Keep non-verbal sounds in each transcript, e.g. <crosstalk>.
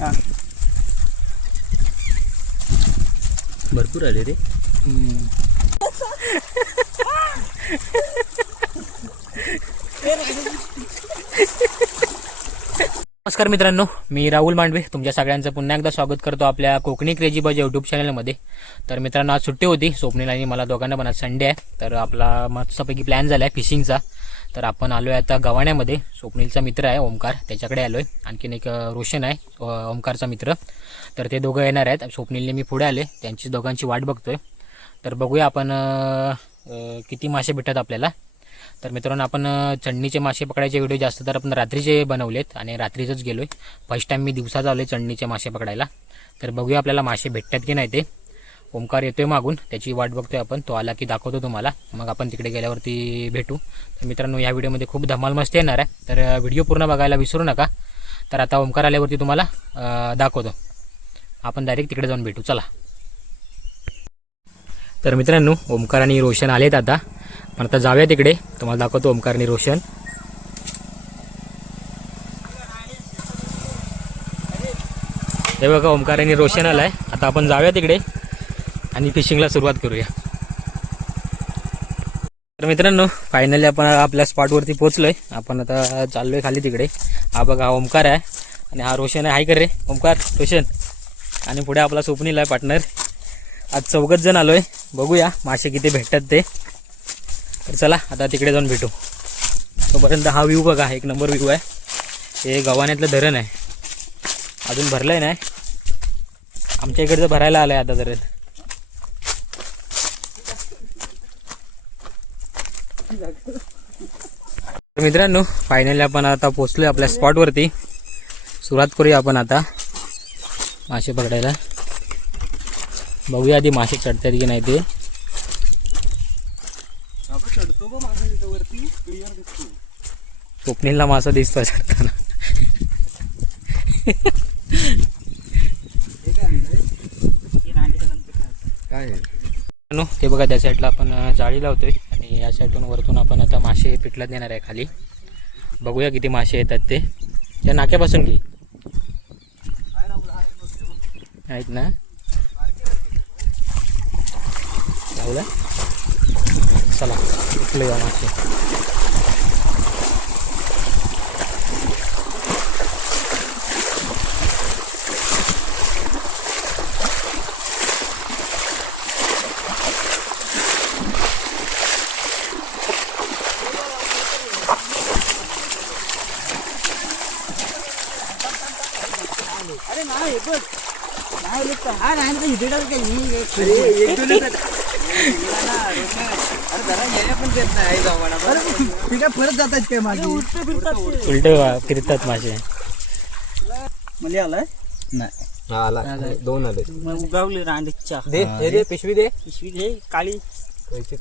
हा. भरपूर आले रे नमस्कार मित्रांनो मी राहुल मांडवे. तुमच्या सगळ्यांचं पुन्हा एकदा स्वागत करतो आपल्या कोकणी क्रेजी बज यूट्यूब चॅनलमध्ये तर मित्रांनो आज सुट्टी होती. स्वप्नील आणि मला दोघांना पण आज संडे आहे. तर आपला मस्तपैकी प्लॅन झाला आहे फिशिंगचा तर आपण आलो आहे आता गव्हाण्यामध्ये. स्वप्नीलचा मित्र आहे ओमकार. त्याच्याकडे आलो आहे आणखीन एक रोशन आहे ओंकारचा ओमकारचा मित्र. तर ते दोघं येणार आहेत. स्वप्नीलने मी पुढे आले त्यांची दोघांची वाट बघतोय. तर बघूया आपण किती मासे भेटतात आपल्याला. तर मित्रांनो आपण अ, चढणीचे मासे पकडायचे व्हिडिओ जास्त तर आपण रात्रीचे बनवलेत आणि रात्रीचंच आहे फर्स्ट टाईम मी दिवसाच आहे चढणीचे मासे पकडायला. तर बघूया आपल्याला मासे भेटतात की नाही ते. ओंकार येतोय मागून त्याची वाट बघतोय आपण. तो आला की दाखवतो तुम्हाला. मग आपण तिकडे गेल्यावरती भेटू. तर मित्रांनो या व्हिडिओमध्ये खूप धमाल मस्ती येणार आहे. तर व्हिडिओ पूर्ण बघायला विसरू नका. तर आता ओंकार आल्यावरती तुम्हाला दाखवतो. आपण डायरेक्ट तिकडे जाऊन भेटू. चला. तर मित्रांनो ओमकार आणि रोशन आलेत आता. पण आता जाऊया तिकडे. तुम्हाला दाखवतो ओमकारणी रोशन. हे बघा ओमकार रोशन आलाय. आता आपण जाऊया तिकडे आणि फिशिंगला सुरुवात करूया. तर मित्रांनो फायनली आपण आपल्या स्पॉटवरती पोहोचलोय. आपण आता चाललोय खाली तिकडे. हा बघा हा ओमकार आहे आणि हा रोशन आहे. हाय कर. रे ओमकार रोशन. आणि पुढे आपला स्वप्नील आहे पार्टनर आज चौघच जण आलोय. बघूया मासे किती भेटतात ते. तर चला आता तिकडे जाऊन भेटू. तोपर्यंत हा व्ह्यू बघा एक नंबर व्ह्यू आहे. हे गव्हाण्यातलं धरण आहे. अजून भरलं आहे नाही. आमच्या इकडचं भरायला आलं आहे आता धरण. मित्रांनो फायनली आपण आता पोचलोय आपल्या स्पॉटवरती सुरुवात करूया आपण आता. मासे पकडायला. बघूया आधी मासे चढतात की नाही ते चढतो बघ माझा तिथं वरती क्लिअर दिसतो स्वप्नीलला मासा दिसतोय चढताना हे काय? हे ते बघा त्या साईडला आपण जाळी लावतोय. आणि या साईडून वरतून आपण आता मासे पिटलात देणार आहे खाली. बघूया किती मासे येतात ते. त्या नाक्यापासून घे. आहेत ना? लावलं? चला पिटले या मासे अरे नाही बघ नाही लोक हा नाही तर इथे टाक काय मी एक दोन अरे जरा येण्या पण देत नाही जावाना अरे ती काय परत जात आहेत काय मागे? उलट फिरतात उलटे वा- फिरतात मासे. म्हणजे आलाय? नाही. हा आला. दोन आले. उगावले रांडीच्या दे हे दे पिशवी दे. पिशवी घे काळी कैची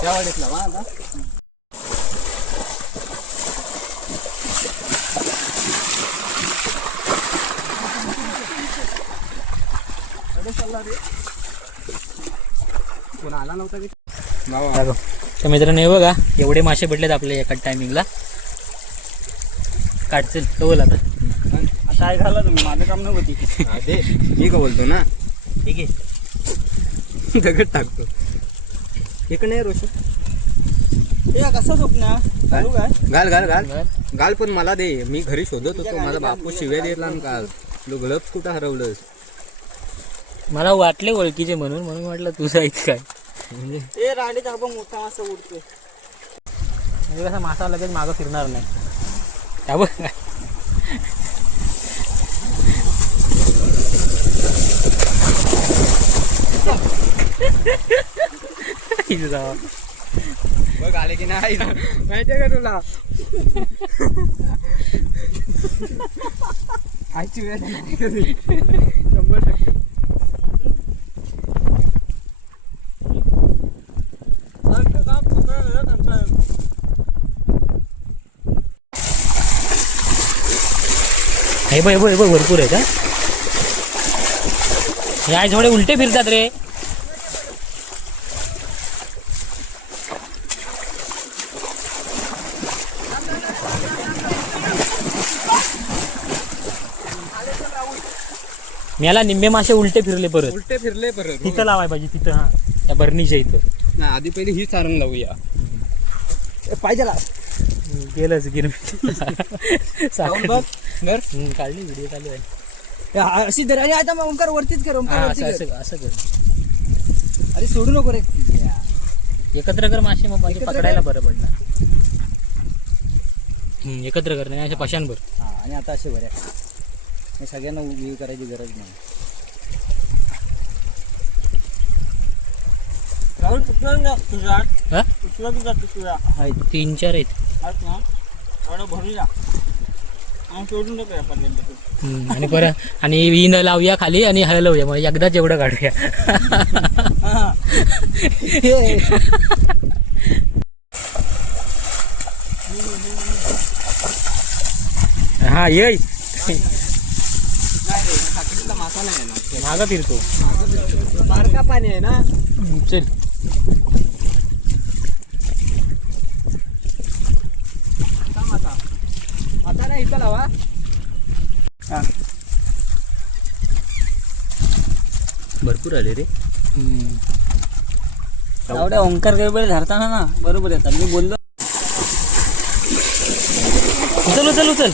त्या वाडीतला वा आता आला नव्हता. तर मित्रांनो हे बघा एवढे मासे भेटलेत आपल्या एका टायमिंगला काढतील तो बोल आता. आता काय झालं? तुम्ही माझं काम नव्हती. मी का बोलतो ना? ठीक आहे. दगड टाकतो. इकडे नाही रोशन? कसं काय? घाल घाल घाल. घाल. पण मला दे. मी घरी शोधत होतो. माझा बापू शिव्या देतला ना काल. तुला ग्लव्स कुठं हरवलंस? मला वाटले ओळखीचे म्हणून म्हणून म्हटलं तुझं ऐक काय? म्हणजे ए मोठा मासा उडतोय. म्हणजे कसा मासा लगेच मागं फिरणार नाही. बघ आले की नाही माहितीये का तुला? आईची वेळ शंभर टक्के. हे बघ हे बघ भरपूर आहे का? या थोडे उलटे फिरतात रे. मला निम्मे मासे उलटे फिरले परत. उलटे फिरले परत तिथं लावाय पाहिजे तिथं हा. त्या बरणीच्या इथं. नाही आधी पहिले ही चारण लावूया. पाहिजे ला गेलंच गिर घर काढली व्हिडिओ चालू आहे. हा, अशी धर आणि आता मग ओंकार वरतीच कर हा, ओंकार वरती असं कर. असं असं कर. अरे सोडू नको रे. एकत्र कर मासे मग बाकी एकत्र पकडायला बरं पडणार. हम्म, एकत्र कर नाही अशा पशांवर. हा आणि आता असे बऱ्या हे सगळ्यांना उभी करायची गरज नाही. राहुल कुठला तुझा हा? कुठला तुझा तुझा? आहेत तीन चार आहेत. एवढं भरून जा आणि सोडून नको यापर्यंत हम्म, आणि परत आणि लावूया खाली आणि हलवूया मग एकदाच एवढं काढूया. हा. ये मासा नाही ना मागं फिरतो. बारका पाणी आहे ना? चल. आता. आता नाही इथं लावा. भरपूर आले रे. एवढ्या ओंकार गरबडे धरताना ना बरोबर येतात. मी बोललो. उचल उचल उचल.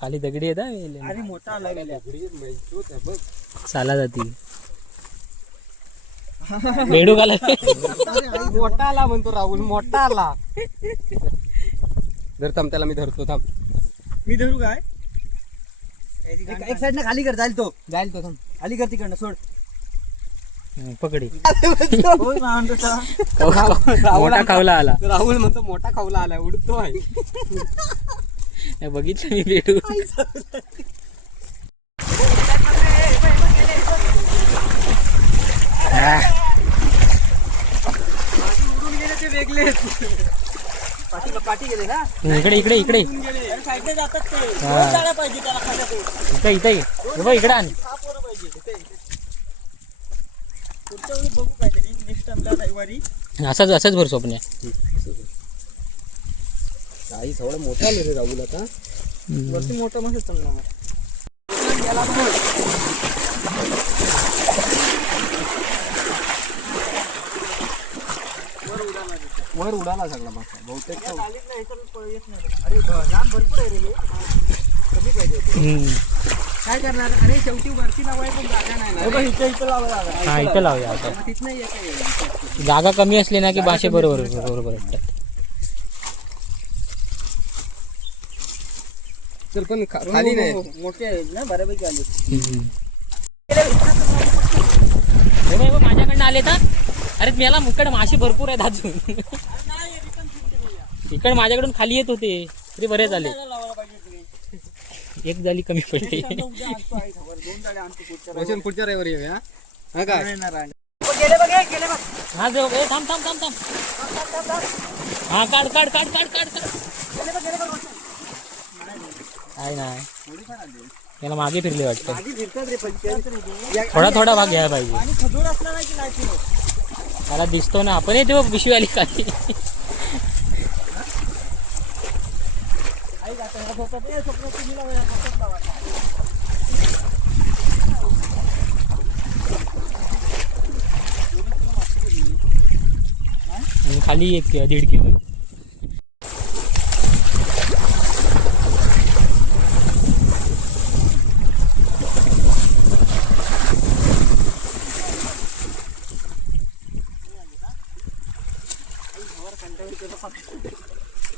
खाली दगडी येत मोठा आला चाला जाती. बेडू घाला मोठा आला म्हणतो राहुल मोठा आला. धर थांब त्याला मी धरतो थांब. मी धरू काय? एक साइड ना खाली कर जाईल तो. जाईल तो थांब. खाली कर तिकडनं सोड. पकडी. मोठा खावला आला. राहुल म्हणतो मोठा खाऊला आलाय उडतो आहे हे बघितलं मी ना इकडे इकडे इकडे. इथं इथं. बघ इकडे आण. हा असंच असंच भर स्वप्न आई सवढं मोठा आलं रे राहुल आता. वरती मोठं मस्त चालणार. वर उडाला सगळा मासा बहुतेक अरे लांब भरपूर आहे रे. कमी पाहिजे होते. काय करणार? अरे शेवटी वरती लावायला पण जागा नाही इथं इथं इथं लावूया. जागा कमी असली ना की मासे बरोबर बरोबर वाटतात तर पण खा- खाली नाही. हो, हो, मोठे आहेत ना बऱ्यापैकी आले. हम्म. हे बघ, हे बघ, माझ्याकडनं आले तर? अरे मला मुकडे मासे भरपूर आहेत अजून. इकडे माझ्याकडून खाली येत होते. तरी लावायला पाहिजे तुम्ही. एक झाली कमी पडली. पुढच्या वचन पुढच्या रविवारी येऊया हा? बघ हे, बघ. हा जो ए, थांब थांब थांब थांब. हा काढ काढ काढ काढ काढ काढ गेले बघ गेले बघ वरती. काय नाही याला मागे फिरले वाटतं आधी फिरतात रे पण ते- या- थोडा थोडा भाग घ्यायला पाहिजे आणि खजूर असला नाही की नाही पिलो मला दिसतो ना आपण येते बघ पिशवी आली खाली। आई जाता ह्या स्वतः ते स्वप्न तुम्ही लावा या स्वतःच लावा आणि खाली एक दीड किलो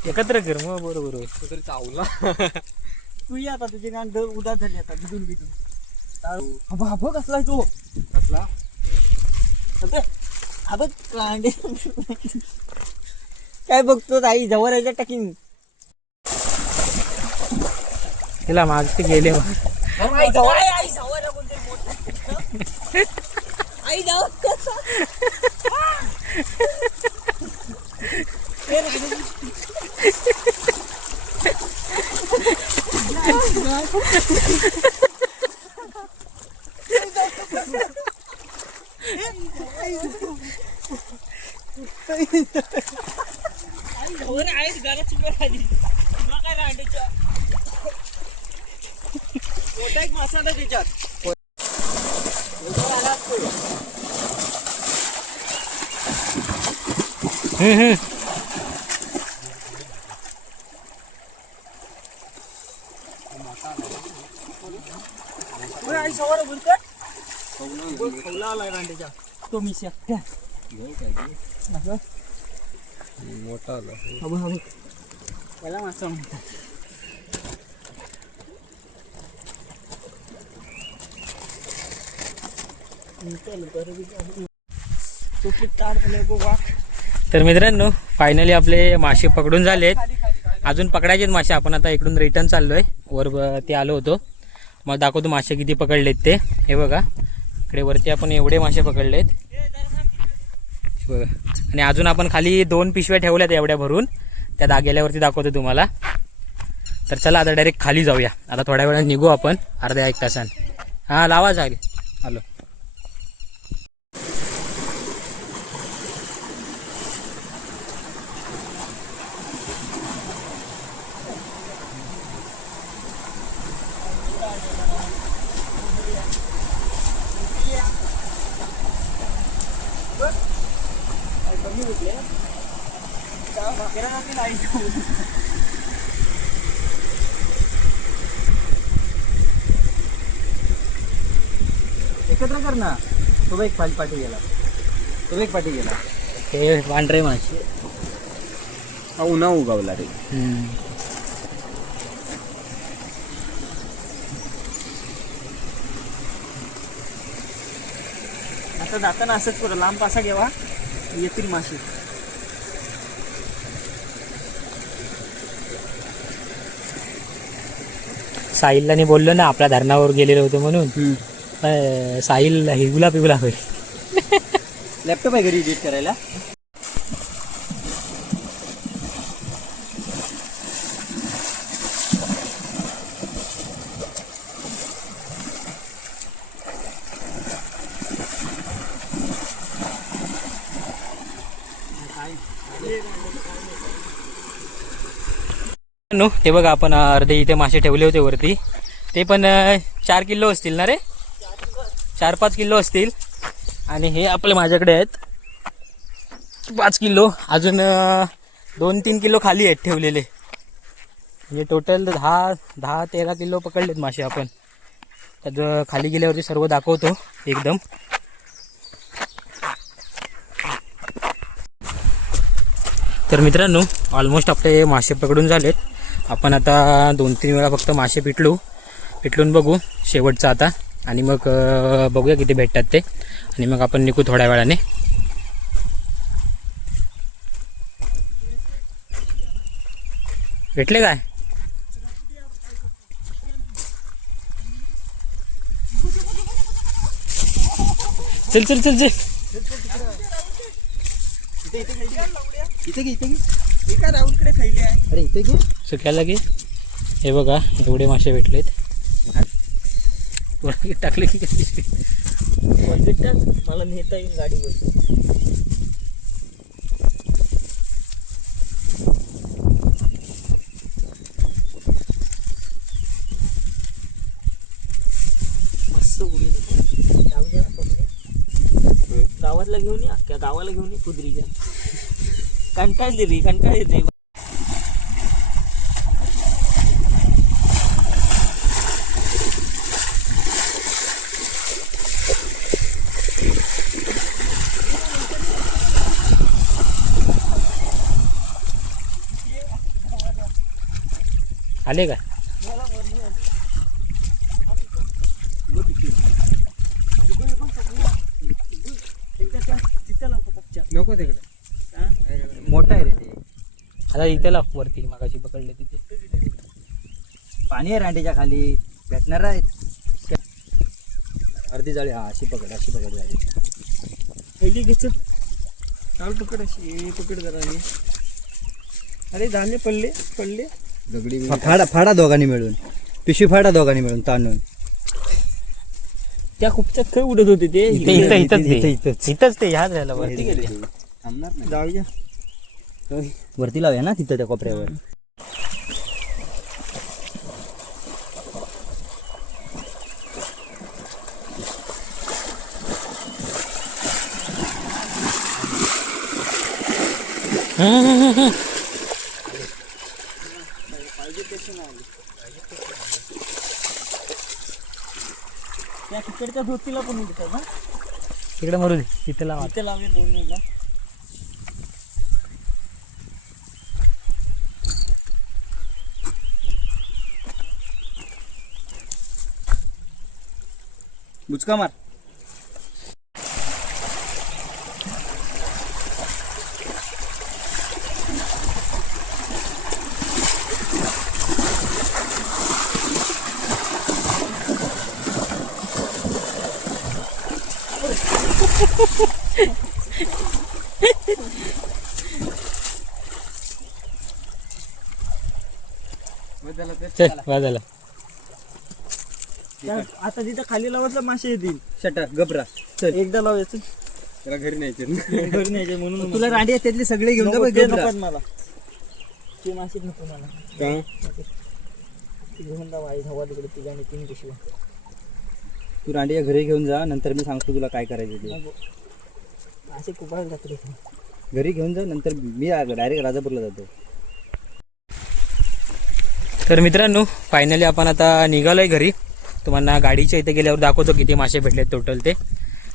एकत्र कर मग बरोबर होईल. चावला. तू ये आता तुझे गाण दर उदार झाली आता भिजून भिजून हा बघ, हा बघ कसला आहे तो. कसला? अबे, काय बघतो आई जवळ याच्या टाकीन? तिला मागते गेले मग. आई जवळ आहे, आई जवळ आहे कोणतरी मोठं. आई जवळ <laughs> मोठा एक मासा आला त्याच्यात हम्म, हम्म. ओय, आई सवार बोलते खवला आलाय रांडेच्या मोठा आला त्याला मासा म्हणतात तर मित्रांनो फायनली आपले मासे पकडून झालेत. अजून पकडायचेत मासे. आपण आता इकडून रिटर्न चाललोय. वर ते आलो होतो. मग दाखवतो मासे किती पकडलेत ते. हे बघा. इकडे वरती आपण एवढे मासे पकडलेत. बघा आणि अजून आपण खाली दोन पिशव्या ठेवल्यात एवढ्या भरून. त्या दागेल्यावरती दाखवतो तुम्हाला. तर चला आता डायरेक्ट खाली जाऊया. आता थोड्या वेळात निघू आपण. अर्ध्या एक तासान. हां लावा जागे. हॅलो एकत्र कर ना तो एक पाठी पाठी गेला. तो एक पाठी गेला. हे पांढरे मासे. हा उन्हा उगावला रे. आता जाताना असंच करू. लांब पासा घ्यावा येतील मासे. साहिलला नाही बोललो ना आपल्या धरणावर गेलेलो होतो म्हणून. साहिल हिगुला पिगुला होईल लॅपटॉप आहे घरी एडिट करायला? नो ते बघा आपण अर्धे इथे मासे ठेवले होते वरती. ते पण चार किलो असतील ना रे? चार पाच किलो असतील. आणि हे आपले माझ्याकडे आहेत. पाच किलो. अजून दोन तीन किलो खाली आहेत ठेवलेले. म्हणजे टोटल दहा दहा तेरा किलो पकडलेत मासे आपण. त्याचं खाली गेल्यावरती सर्व दाखवतो एकदम. तर मित्रांनो ऑलमोस्ट आपले मासे पकडून झालेत. आपण आता दोन तीन वेळा फक्त मासे पिटलू. पिटलून बघू शेवटचा आता. आणि मग बघूया किती भेटतात ते. आणि मग आपण निघू थोड्या वेळाने. भेटले काय? चल चल चल चल. सुटल्याला की हे बघा एवढे मासे भेटलेत. वरती <laughs> टाकले की कशी? टाक मला नेता येईल गाडीवर बघूया. गावातला घेऊन या अख्ख्या गावाला घेऊन ये कुदरीच्या <laughs> कंटाळ दिली कंटाळ येते आले का? नको तिकडे. मोठा आहे रे ते. आता इथे लाव वरती मागाशी पकडले तिथे. पाणी आहे रांडेच्या खाली. भेटणार आहेत. अर्धी जाळी हा अशी पकड अशी पकड जाळी. पहिली घ्यायचं चाल. पकड अशी पकड जरा अरे झाले पडले पडले. दगडी फाडा फाडा दोघांनी मिळून. पिशवी फाडा दोघांनी मिळून ताणून. त्या खूपच्यात काय उडत होते ते. इथे, इथं इथंच इथे, ते. इथंच. इथंच ते ह्याच राहिला वरती गेले. थांबणार नाही. जाऊया वरती लावूया ना तिथं त्या कोपऱ्यावर. त्या तिकडच्या धोतीला पण उडतात ना तिकडे मरू दे तिथे लावा. इथे लावले दोन मिनिटला बुचका मार. चल आता तिथं खाली लावतलं मासे येतील. शटर गबरा. चल. एकदा लावायचं त्याला घरी न्यायचे. घरी न्यायचे म्हणून <laughs> तुला रांडी आहेत त्यातले सगळे घेऊन जा बघ, गबरा. मला. ते मासे नको मला. ते घेऊन जा आई धावा तिकडे तिघांनी तीन पिशव्या. तू रांडीच्या घरी घेऊन जा नंतर मी सांगतो तुला काय करायचं ते. मासे कुपाळ जाते घरी घेऊन जा नंतर मी डायरेक्ट राजापूरला जातो. तर मित्रांनो फायनली आपण आता निघालोय घरी. तुम्हाला गाडीच्या इथे गेल्यावर दाखवतो किती मासे भेटले टोटल ते.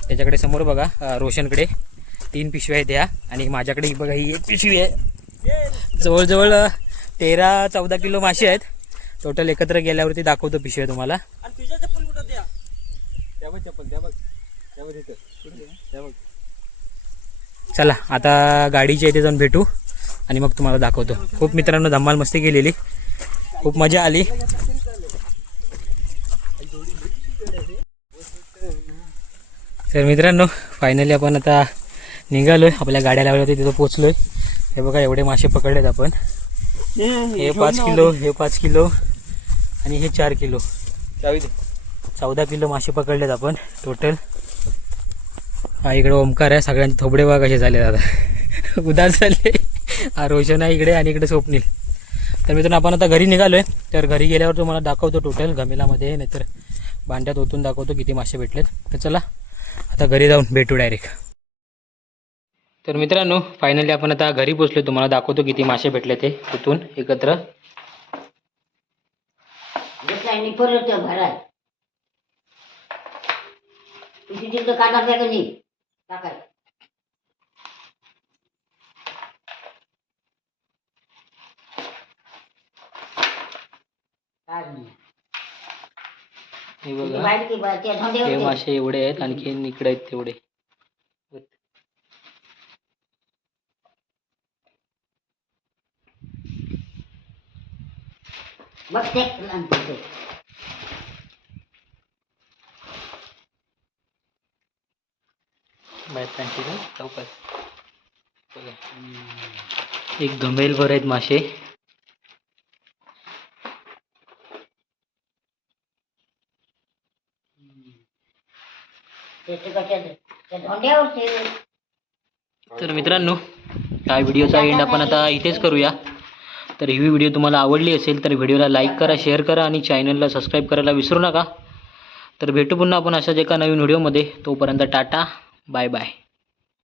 त्याच्याकडे समोर बघा रोशनकडे तीन पिशव्या आहेत ह्या. आणि माझ्याकडे ही बघा ही एक पिशवी आहे. जवळजवळ तेरा चौदा किलो मासे आहेत. टोटल एकत्र गेल्यावरती दाखवतो पिशव्या तुम्हाला आणि तुझ्या चप्पल कुठं द्या त्या बघ चप्पल त्या बघ त्या बघ तिथं. त्या बघ. चला आता गाडीच्या इथे जाऊन भेटू आणि मग तुम्हाला दाखवतो. खूप मित्रांनो धम्माल मस्ती केलेली. खूप मजा आली. तर मित्रांनो फायनली आपण आता निघालोय. आपल्या गाड्या लावल्या होत्या तिथं पोचलोय हे बघा एवढे मासे पकडलेत आपण. हे पाच किलो हे पाच किलो आणि हे चार किलो. चावी दे. चौदा किलो मासे पकडलेत आपण टोटल हा इकडे ओमकार आहे सगळ्यांचे थोबडे वाघ कसे झाले दादा उदास झाले. हा रोशन आहे इकडे आणि इकडे स्वप्नील. तर मित्रांनो आपण आता घरी निघालोय. तर घरी गेल्यावर तुम्हाला दाखवतो टोटल गमेलामध्ये नाहीतर भांड्यात ओतून दाखवतो किती मासे भेटलेत. तर चला आता घरी जाऊन भेटू डायरेक्ट तर मित्रांनो फायनली आपण आता घरी पोचलो. तुम्हाला दाखवतो किती मासे भेटले ते तिथून एकत्र. का नाही टाकाय. हे बघा. हे. मासे एवढे आहेत आणखीन इकडे आहेत तेवढे. बघ ते. आणते बाहेर चौकात एक गमेल भर आहेत मासे. तर मित्रांनो काय व्हिडिओचा एंड आपण आता इथेच करूया. तर ही व्हिडिओ तुम्हाला आवडली असेल तर व्हिडिओला लाईक करा शेअर करा आणि चॅनलला सबस्क्राईब करायला विसरू नका. तर भेटू पुन्हा आपण अशाच एका नवीन व्हिडिओमध्ये. तोपर्यंत टाटा. Bye bye.